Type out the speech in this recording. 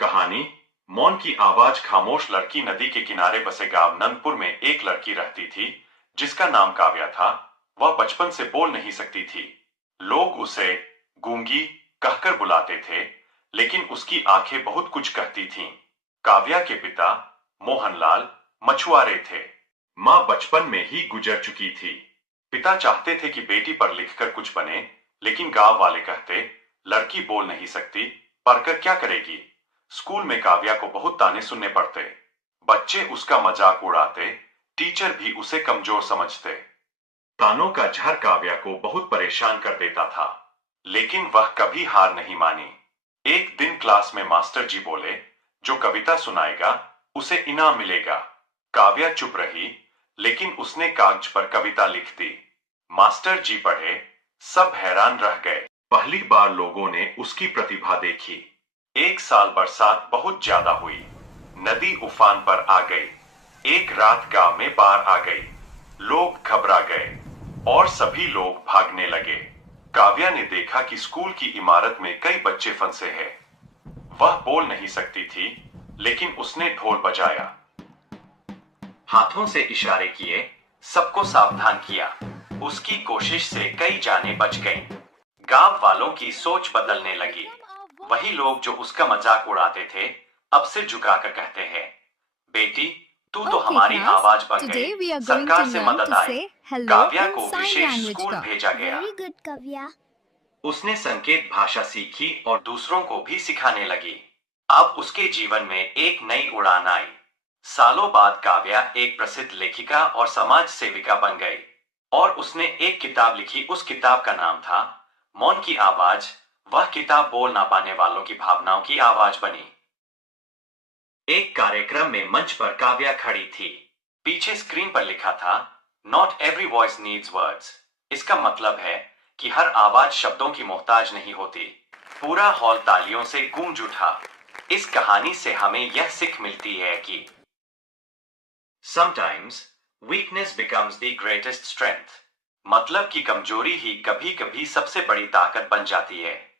कहानी। मौन की आवाज खामोश लड़की। नदी के किनारे बसे गांव नंदपुर में एक लड़की रहती थी जिसका नाम काव्या था। वह बचपन से बोल नहीं सकती थी। लोग उसे गूंगी कहकर बुलाते थे, लेकिन उसकी आंखें बहुत कुछ कहती थीं। काव्या के पिता मोहनलाल मछुआरे थे। माँ बचपन में ही गुजर चुकी थी। पिता चाहते थे कि बेटी पढ़ लिखकर कुछ बने, लेकिन गांव वाले कहते लड़की बोल नहीं सकती, पढ़कर क्या करेगी। स्कूल में काव्या को बहुत ताने सुनने पड़ते। बच्चे उसका मजाक उड़ाते, टीचर भी उसे कमजोर समझते। तानों का झर काव्या को बहुत परेशान कर देता था, लेकिन वह कभी हार नहीं मानी। एक दिन क्लास में मास्टर जी बोले, जो कविता सुनाएगा उसे इनाम मिलेगा। काव्या चुप रही, लेकिन उसने कागज पर कविता लिख दी। मास्टर जी पढ़े, सब हैरान रह गए। पहली बार लोगों ने उसकी प्रतिभा देखी। एक साल बरसात बहुत ज्यादा हुई। नदी उफान पर आ गई। एक रात गांव में बाढ़ आ गई। लोग घबरा गए और सभी लोग भागने लगे। काव्या ने देखा कि स्कूल की इमारत में कई बच्चे फंसे हैं। वह बोल नहीं सकती थी, लेकिन उसने ढोल बजाया, हाथों से इशारे किए, सबको सावधान किया। उसकी कोशिश से कई जानें बच गईं। गांव वालों की सोच बदलने लगी। वही लोग जो उसका मजाक उड़ाते थे, अब सिर झुकाकर कहते हैं, बेटी तू तो हमारी आवाज बन गई, सरकार से मदद आई। काव्या को विशेष स्कूल भेजा गया। उसने संकेत भाषा सीखी और दूसरों को भी सिखाने लगी। अब उसके जीवन में एक नई उड़ान आई। सालों बाद काव्या एक प्रसिद्ध लेखिका और समाज सेविका बन गई, और उसने एक किताब लिखी। उस किताब का नाम था मौन की आवाज। वह किताब बोल ना पाने वालों की भावनाओं की आवाज बनी। एक कार्यक्रम में मंच पर काव्या खड़ी थी। पीछे स्क्रीन पर लिखा था, not every voice needs words. इसका मतलब है कि हर आवाज शब्दों की मोहताज नहीं होती। पूरा हॉल तालियों से गूंज उठा। इस कहानी से हमें यह सीख मिलती है कि sometimes weakness becomes the greatest strength. मतलब कि कमजोरी ही कभी कभी सबसे बड़ी ताकत बन जाती है।